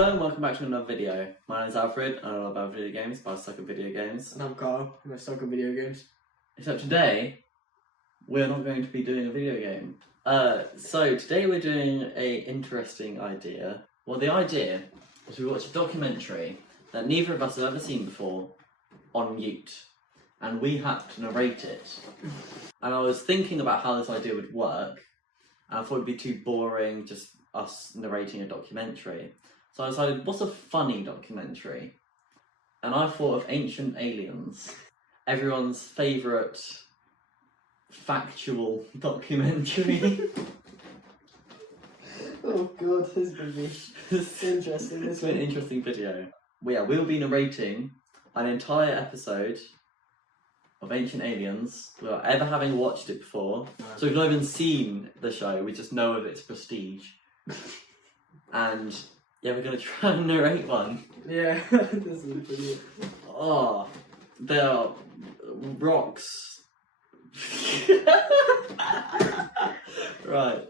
Hello and welcome back to another video. My name is Alfred and I love about video games, but I suck at video games. And I'm Carl, and I suck at video games. Except today, we're not going to be doing a video game. So today we're doing an interesting idea. Well, the idea is we watch a documentary that neither of us have ever seen before on mute. And we have to narrate it. And I was thinking about how this idea would work, and I thought it'd be too boring just us narrating a documentary. So I decided, what's a funny documentary? And I thought of Ancient Aliens, everyone's favourite factual documentary. Oh god, this is going to be interesting. It's been an interesting video. We'll be narrating an entire episode of Ancient Aliens without ever having watched it before. So we've not even seen the show, we just know of its prestige. And yeah, we're going to try and narrate one. Yeah, this is pretty. Oh, there are rocks. Right.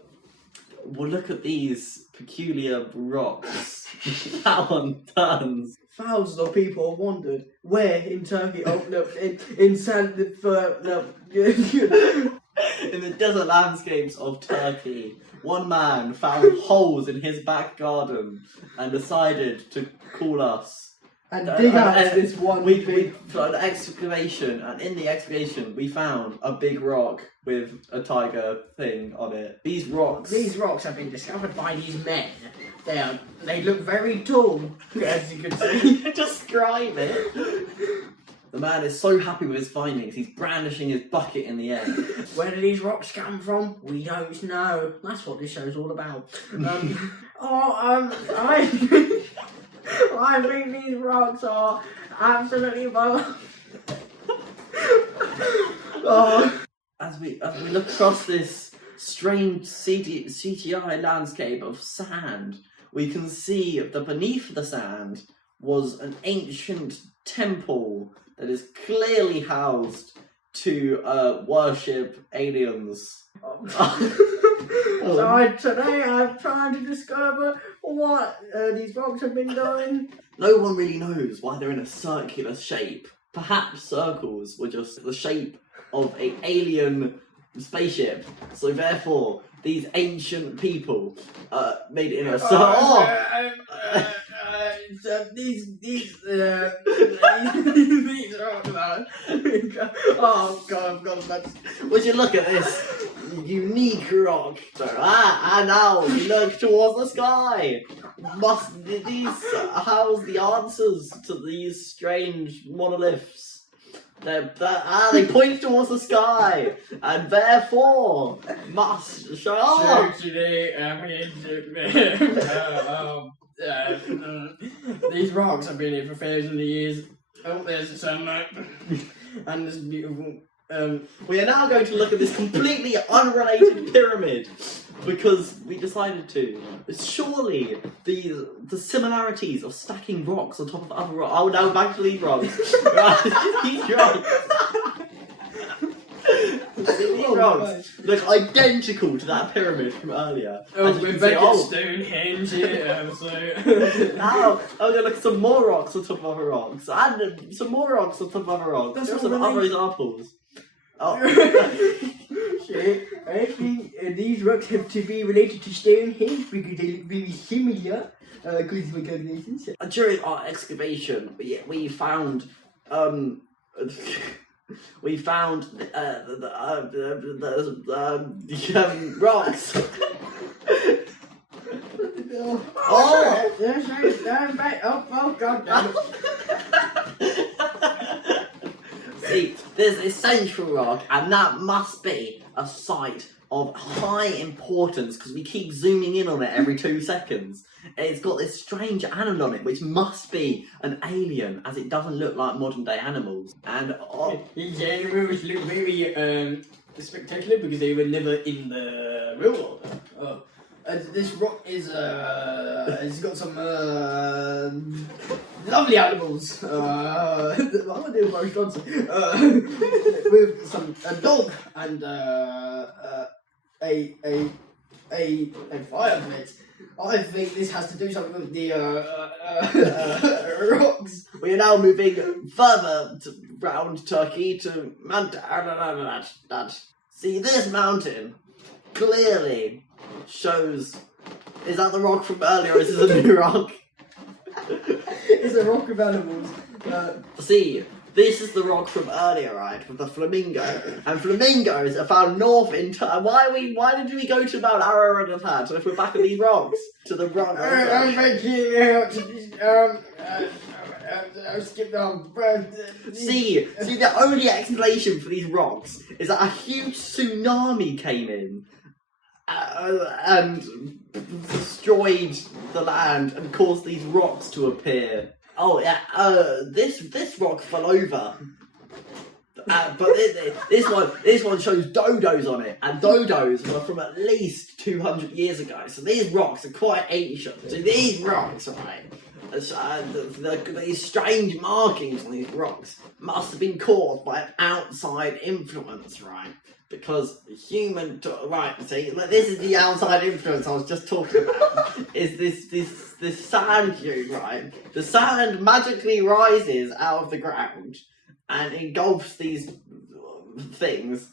Well, look at these peculiar rocks. That one turns. Thousands of people have wondered where in Turkey. Oh no, in In the desert landscapes of Turkey, one man found holes in his back garden and decided to call us. And dig out this one. We found an excavation, and in the excavation we found a big rock with a tiger thing on it. These rocks have been discovered by these men. They look very tall, as you can see. Describe it. The man is so happy with his findings, he's brandishing his bucket in the air. Where do these rocks come from? We don't know. That's what this show's all about. I think these rocks are absolutely As we look across this strange CGI landscape of sand, we can see that beneath the sand was an ancient temple that is clearly housed to worship aliens. So today I'm trying to discover what these rocks have been doing. No one really knows why they're in a circular shape. Perhaps circles were just the shape of an alien spaceship. So therefore, these ancient people made it in a circle. These rocks. Oh god, Would you look at this unique rock? So, and now we look towards the sky. Must these house the answers to these strange monoliths? They point towards the sky, and therefore must show up. These rocks have been here for thousands of years. Oh, there's the sunlight. And this beautiful. We are now going to look at this completely unrelated pyramid because we decided to. Surely the similarities of stacking rocks on top of other rocks. Oh no, back to these rocks. These rocks. These rocks look identical to that pyramid from earlier. Oh, we're back at Stonehenge here. Now I'm gonna look at some more rocks on top of other rocks, and some more rocks on top of other rocks. There are some other examples. Oh. I think these rocks have to be related to Stonehenge because they look very similar. During our excavation, we found rocks. Oh god damn it. See, there's a central rock, and that must be a site of high importance because we keep zooming in on it every 2 seconds. And it's got this strange animal on it, which must be an alien, as it doesn't look like modern day animals. And these animals look very spectacular because they were never in the real world. This rock is it's got some lovely animals. I'm gonna do Boris Johnson with a dog and a a fire pit. I think this has to do something with the rocks. We are now moving further round Turkey to See, this mountain clearly shows. Is that the rock from earlier, or is this a new rock? It's a rock of animals. See, this is the rock from earlier, right? With the flamingo, and flamingos are found north in Turkey. Why did we go to Mount Ararat if we're back at these rocks? To the rock. I'm making out to this. I'll skip on. See, the only explanation for these rocks is that a huge tsunami came in and destroyed the land and caused these rocks to appear. Oh yeah, this rock fell over, but this one shows dodos on it, and dodos were from at least 200 years ago. So these rocks are quite ancient. So these rocks, right? These strange markings on these rocks must have been caused by an outside influence, right? Because right, see, this is the outside influence I was just talking about. Is this sand dune, right? The sand magically rises out of the ground and engulfs these things.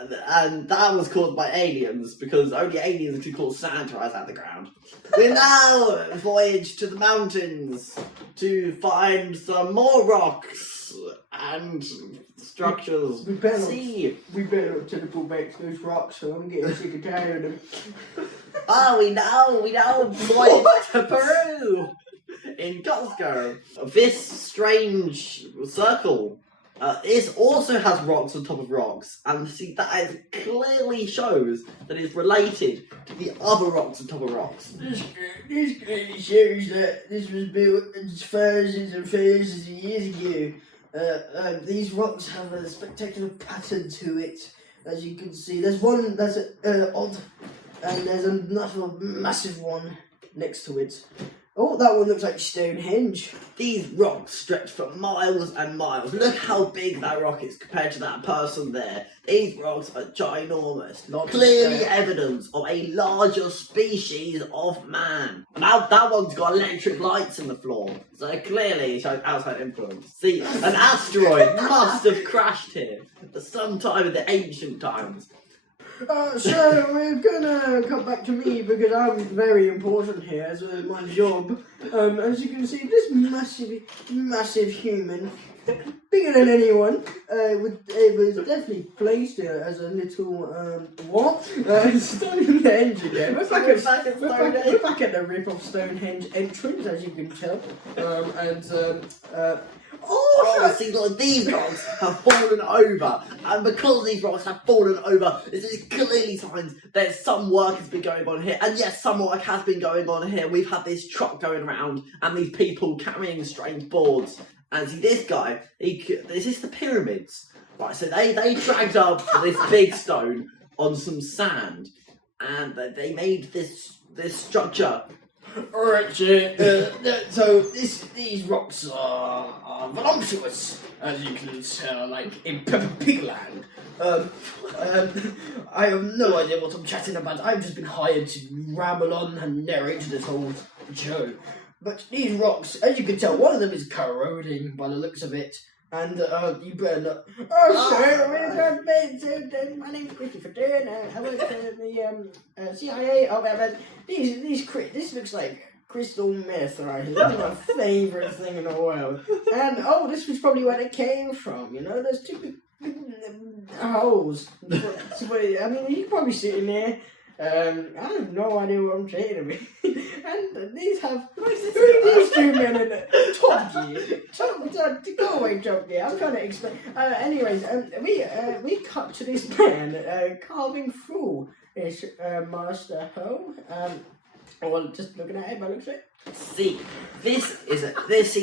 And that was caused by aliens, because only aliens can cause sand to rise out of the ground. We now voyage to the mountains to find some more rocks and structures. We better teleport back to those rocks, so I'm getting sick and tired of them. We now voyage to Peru in Cusco. This strange circle. This also has rocks on top of rocks, and see that clearly shows that it's related to the other rocks on top of rocks. This clearly shows that this was built thousands and thousands of years ago. These rocks have a spectacular pattern to it, as you can see. There's one that's odd, and there's another massive one next to it. Oh, that one looks like Stonehenge. These rocks stretch for miles and miles. Look how big that rock is compared to that person there. These rocks are ginormous. Clearly evidence of a larger species of man. Now that one's got electric lights in the floor, so clearly it shows outside influence. See, an asteroid must have crashed here at some time in the ancient times. So we're gonna come back to me because I'm very important here as my job. As you can see, this massive human, bigger than anyone, it was definitely placed here as a little Stonehenge again. We're back at the rip-off Stonehenge entrance, as you can tell, see, like, these rocks have fallen over, and because these rocks have fallen over, this is clearly signs that some work has been going on here. And yes, some work has been going on here. We've had this truck going around, and these people carrying strange boards. And see, this guy, this is the pyramids, right? So they dragged up this big stone on some sand, and they made this structure. Alright, so these rocks are voluptuous, as you can tell, like in Peppa Pig Land. I have no idea what I'm chatting about. I've just been hired to ramble on and narrate this whole show. But these rocks, as you can tell, one of them is corroding by the looks of it. And you better not. My name's Christopher Dern. I work for the CIA. This looks like crystal meth right here. This is my favourite thing in the world. And this was probably where it came from. You know, there's two big holes. I mean, you can probably sit in there. I have no idea what I'm saying to me. And these have these two men in the Top Gear. Go away, Top Gear. I'm trying to explain. Anyways, we cut to this man carving through his master hoe. Well, just looking at it by looks of it. See,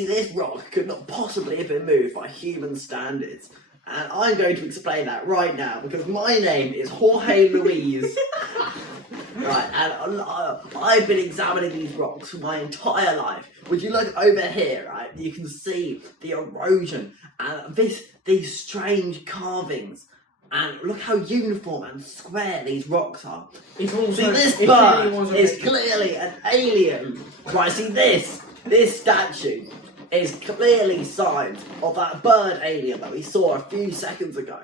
this rock could not possibly have been moved by human standards. And I'm going to explain that right now, because my name is Jorge Luis. Right, and I've been examining these rocks for my entire life. Would you look over here, right? You can see the erosion and these strange carvings. And look how uniform and square these rocks are. It's also, See, this bird is clearly an alien. Right, see this statue is clearly signs of that bird alien that we saw a few seconds ago.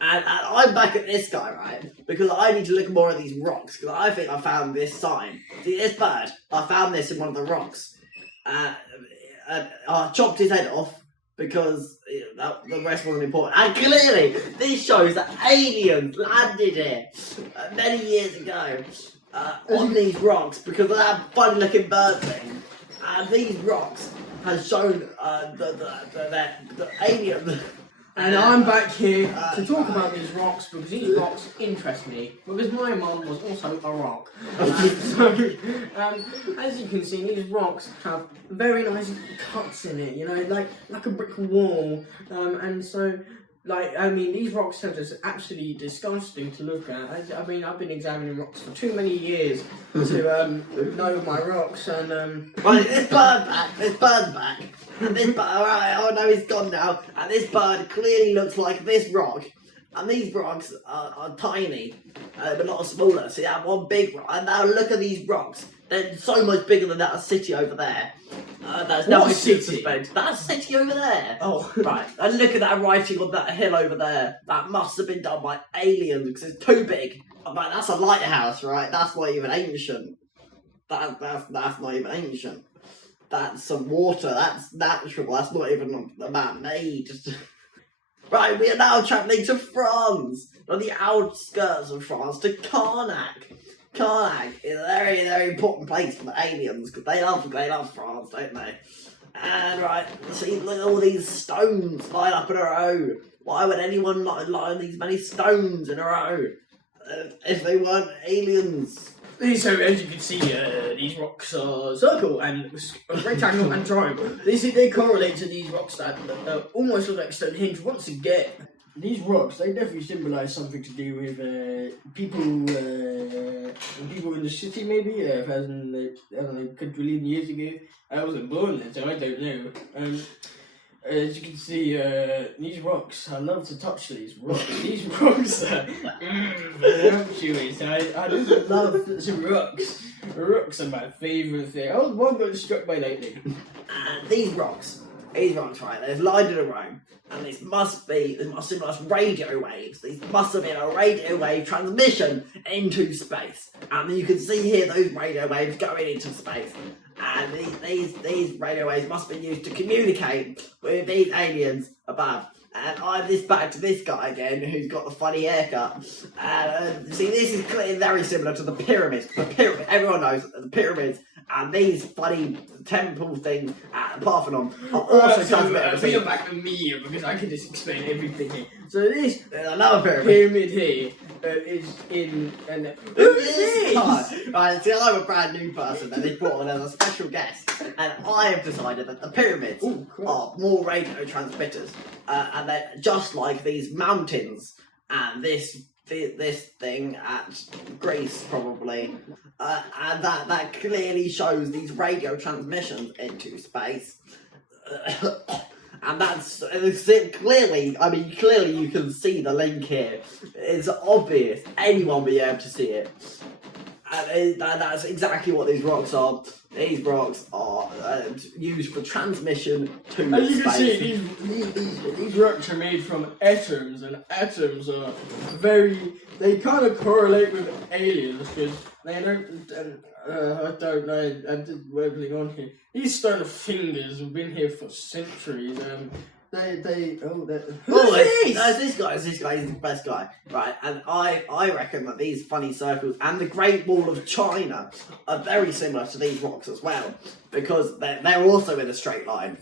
And I'm back at this guy, right? Because I need to look more at these rocks, because I think I found this sign. See, this bird, I found this in one of the rocks. I chopped his head off, because the rest wasn't important. And clearly, this shows that aliens landed here many years ago on these rocks, because of that funny looking bird thing. And these rocks have shown the alien... And I'm back here to talk about these rocks, because these rocks interest me, because my mum was also a rock. So, as you can see, these rocks have very nice cuts in it, you know, like a brick wall. And so, these rocks are just absolutely disgusting to look at. I've been examining rocks for too many years to know my rocks. And right, this bird's back. And this bird, alright, oh no, he's gone now. And this bird clearly looks like this rock. And these rocks are tiny, but not smaller. See that one big rock. And now look at these rocks. They're so much bigger than that city over there. That's no city. That's city over there. Oh, right. And look at that writing on that hill over there. That must have been done by aliens because it's too big. Right, that's a lighthouse, right? That's not even ancient. That's not even ancient. That's some water. That's natural. That's not even man-made. Right, we are now travelling to France, on the outskirts of France, to Carnac. Carnac is a very, very important place for the aliens, because they love France, don't they? And right, see, look at all these stones lined up in a row. Why would anyone line these many stones in a row if they weren't aliens? So, as you can see, these rocks are circle and rectangle and triangle. They correlate to these rocks that almost look like Stonehenge once again. These rocks, they definitely symbolise something to do with people in the city, maybe, I don't know, quadrillion years ago. I wasn't born then, so I don't know. As you can see, these rocks, I love to touch these rocks. These rocks are voluptuous. I just love some rocks. Rocks are my favourite thing. I was one got struck by lightning. And these rocks, right, they're lined in a row. And this must symbolize radio waves. These must have been a radio wave transmission into space. And you can see here those radio waves going into space. And these radio waves must be used to communicate with these aliens above. And I'm back to this guy again, who's got the funny haircut. See, this is clearly very similar to the pyramids. Everyone knows that the pyramids and these funny temple things at the Parthenon are also transmitted. Bring it back to me, because I can just explain everything here. So this another pyramid here is in... Who is this? Right, see, I'm a brand new person that they brought on as a special guest. And I have decided that the pyramids are more radio transmitters. And they're just like these mountains and this thing at Greece, probably. And that clearly shows these radio transmissions into space. And that's clearly, clearly you can see the link here. It's obvious. Anyone will be able to see it. And that's exactly what these rocks are. These rocks are used for transmission to space. As you can see, these rocks are made from atoms, and atoms are they kind of correlate with aliens, because they don't, I don't know, I did everything on here. These stone fingers have been here for centuries. That's this guy. He's the best guy, right? And I reckon that these funny circles and the Great Wall of China are very similar to these rocks as well, because they're also in a straight line.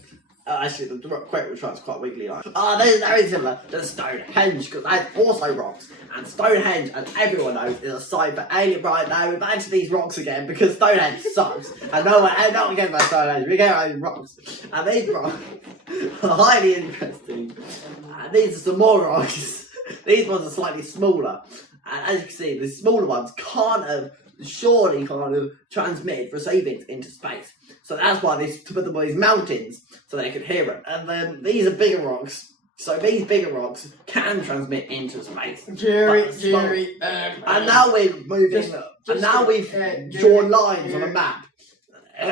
Actually, the Great Wall of China is quite a wiggly line. They're very similar to Stonehenge, because that's also rocks. And Stonehenge, as everyone knows, is a site for alien. Right now, we're back to these rocks again, because Stonehenge sucks. And no one cares about Stonehenge. We care about these rocks. And these rocks are highly interesting. And these are some more rocks. These ones are slightly smaller. And as you can see, the smaller ones surely can't have transmitted receiving into space. So that's why they put them on these mountains, so they could hear it. And then these are bigger rocks. So these bigger rocks can transmit into space. Jerry, and now we're moving. And now we've drawn lines on a map.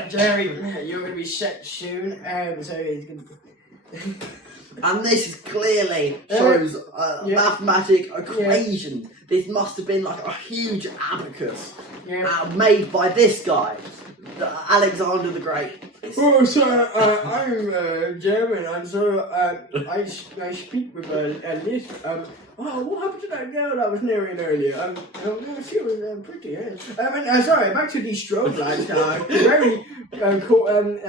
Jerry, you're going to be set soon. So it's going to. And this clearly shows mathematic equations. This must have been like a huge abacus made by this guy, Alexander the Great. Oh, so I'm German, and so I speak with a list. What happened to that girl that was narrating earlier? She was pretty. Yes. Sorry, back to these strobe lights now.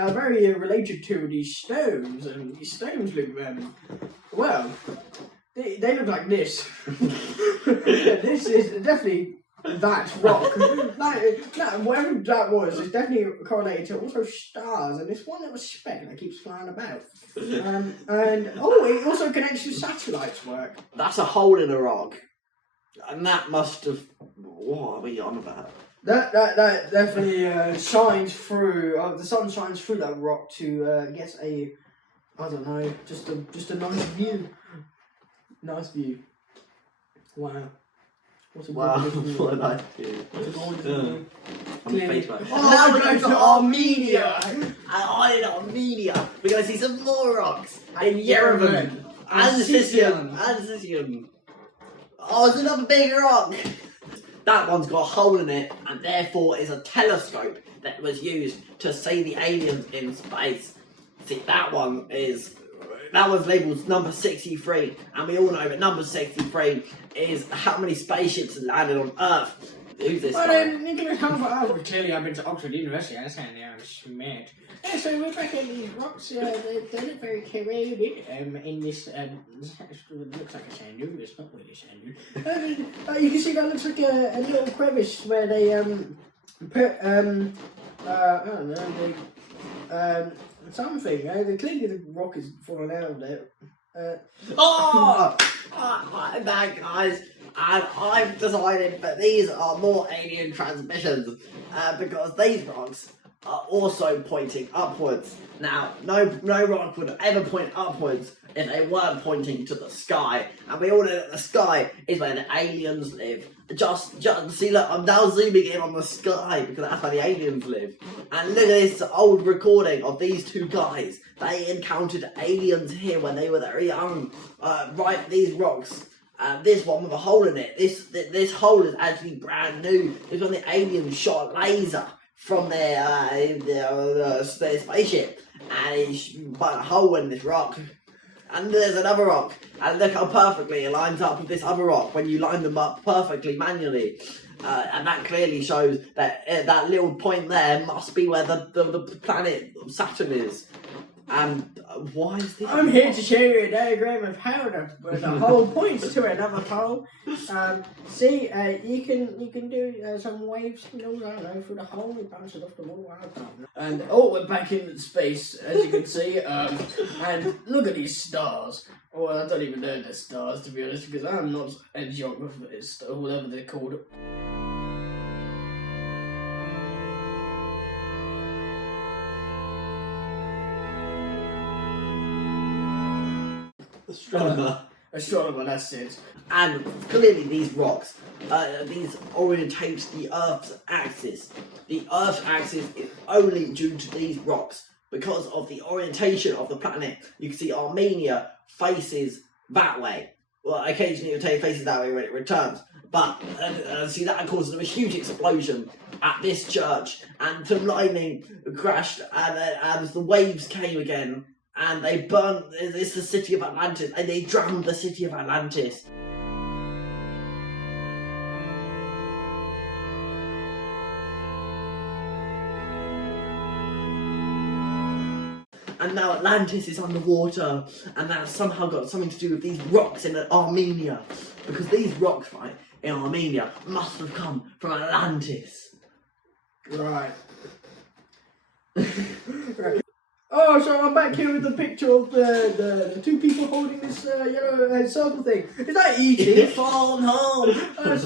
Very related to these stones, and these stones look well. They look like this. This is definitely that rock. Whatever that was, is definitely correlated to also stars, and this one little speck that keeps flying about. It also connects to satellites' work. That's a hole in a rock, and that must have. What are we on about? That definitely shines through. The sun shines through that rock to get a, I don't know, just a nice view. Nice view. Wow. What a nice view. Now we're going to Armenia. Armenia. We're going to see some more rocks. In Yerevan. Ancientaliens. Oh, it's another big rock. That one's got a hole in it, and therefore is a telescope that was used to see the aliens in space. See, that one's labelled number 63, and we all know that number 63 is how many spaceships landed on Earth. Who's this guy? Nicholas Halford. Clearly, I've been to Oxford University. I sound now smart. So we're back at these rocks. They look very corroded. In this, it looks like a sand dune. It's not really a sand dune. You can see that looks like a little crevice where they put I don't know, something. Clearly the rock is falling out of there. I'm back, guys, and I've decided that these are more alien transmissions because these rocks are also pointing upwards. Now, no rock would ever point upwards if they weren't pointing to the sky, and we all know that the sky is where the aliens live. Just see, look, I'm now zooming in on the sky because that's where the aliens live. And look at this old recording of these two guys. They encountered aliens here when they were very young. Right, these rocks. This one with a hole in it. This hole is actually brand new. It's when the aliens shot a laser from their spaceship, and it's put a hole in this rock. And there's another rock, and look how perfectly it lines up with this other rock when you line them up perfectly manually. And that clearly shows that that little point there must be where the planet Saturn is. And why is this? I'm here to show you a diagram of how the hole points to another hole. See, you can do some wave signals, I don't know, through the hole, we bounce it off the wall, I don't know. And we're back in space, as you can see, and look at these stars. Well, I don't even know they're stars, to be honest, because I'm not a geographist, or whatever they're called. Astronomer, that's it. And clearly these rocks, these orientate the Earth's axis. The Earth's axis is only due to these rocks. Because of the orientation of the planet, you can see Armenia faces that way. Well, occasionally it will faces that way when it returns. But see, that causes a huge explosion at this church, and the lightning crashed, and as the waves came again, and they burned. It's the city of Atlantis, and they drowned the city of Atlantis. And now Atlantis is underwater, and that's somehow got something to do with these rocks in Armenia. Because these rocks, right, in Armenia must have come from Atlantis. Right. Oh, so I'm back here with the picture of the two people holding this yellow circle thing. Is that E.T.? Phone home. This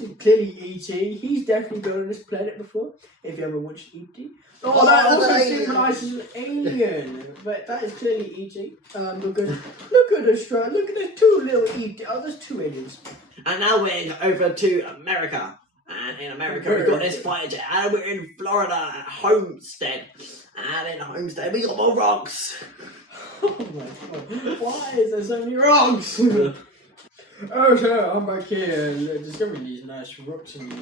is clearly E.T. He's definitely been on this planet before. If you ever watched E.T. Oh, that also symbolises an alien, but that is clearly E.T. Because look at the two little E.T. Oh, there's two aliens. And now we're over to America. And in America, we've got this fighter jet. And we're in Florida at Homestead. And in Homestead, we got more rocks. Oh my god. Why is there so many rocks? Oh, so I'm back here and discovering these nice rocks and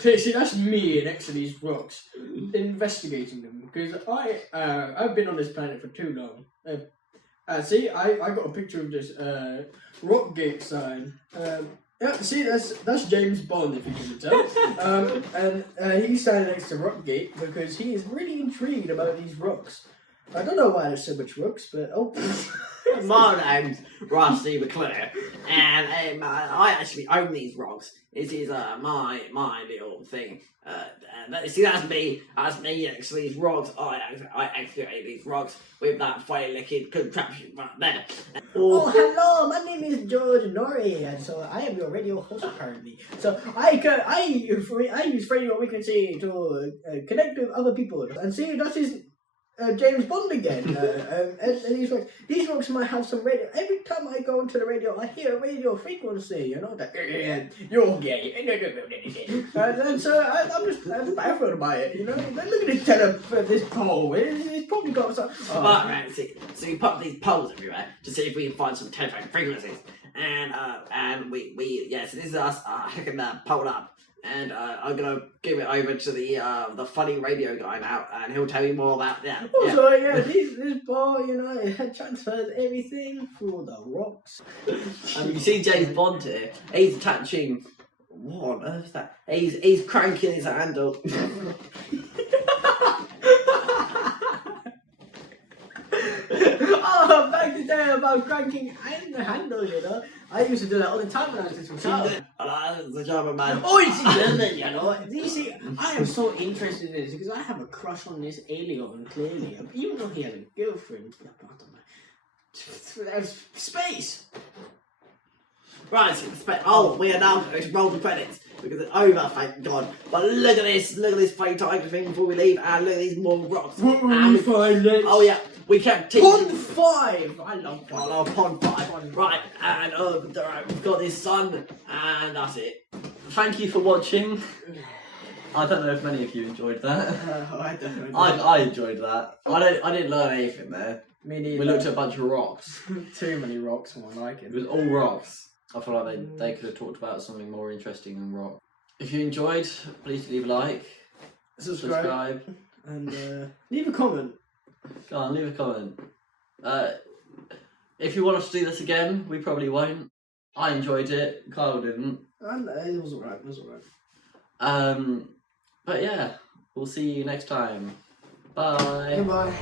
see, that's me next to these rocks, investigating them, because I've been on this planet for too long. See, I got a picture of this rock gate sign. Yeah, see, that's James Bond, if you can tell. And he's standing next to Rock Gate because he is really intrigued about these rocks. I don't know why there's so much rocks, but My name's Rusty McClure, and I actually own these rocks. This is my little thing. See, that's me next to these rocks. I excavate these rocks with that funny looking contraption right there. Oh, hello, my name is George Norrie, and so I am your radio host currently. So I use radio frequency to connect with other people, and see, that is James Bond again. And these rocks might have some radio. Every time I go into the radio, I hear a radio frequency, that you're gay. And so I'm just baffled by it, Look at this pole. It's probably got some. Right, so we put these poles everywhere to see if we can find some telephone frequencies. And we so this is us hooking that pole up. And I'm gonna give it over to the funny radio guy now, and he'll tell you more about that. This ball, it transfers everything through the rocks. And you see James Bond here. He's attaching. What on earth is that? He's cranking his handle. Oh, back to there about cranking the handle, I used to do that all the time when I was just a child. The German man. Oh, it's German, You see, I am so interested in this because I have a crush on this alien, clearly. Even though he has a girlfriend. Space! Right, we are now going to roll the credits because it's over, thank God. But look at this fake tiger thing before we leave, and look at these more rocks. What will we find next? Oh yeah, we kept Pond 5! I love Pond. I love Pond 5. Right, and we've got this sun, and that's it. Thank you for watching. I don't know if many of you enjoyed that. I definitely did. I enjoyed that. I didn't learn anything there. Me neither. We looked at a bunch of rocks. Too many rocks for my liking. It was all rocks. I feel like they could have talked about something more interesting than rock. If you enjoyed, please leave a like, subscribe, and leave a comment. Go on, leave a comment. If you want us to do this again, we probably won't. I enjoyed it. Kyle didn't. And it was alright. But yeah, we'll see you next time. Bye. Goodbye.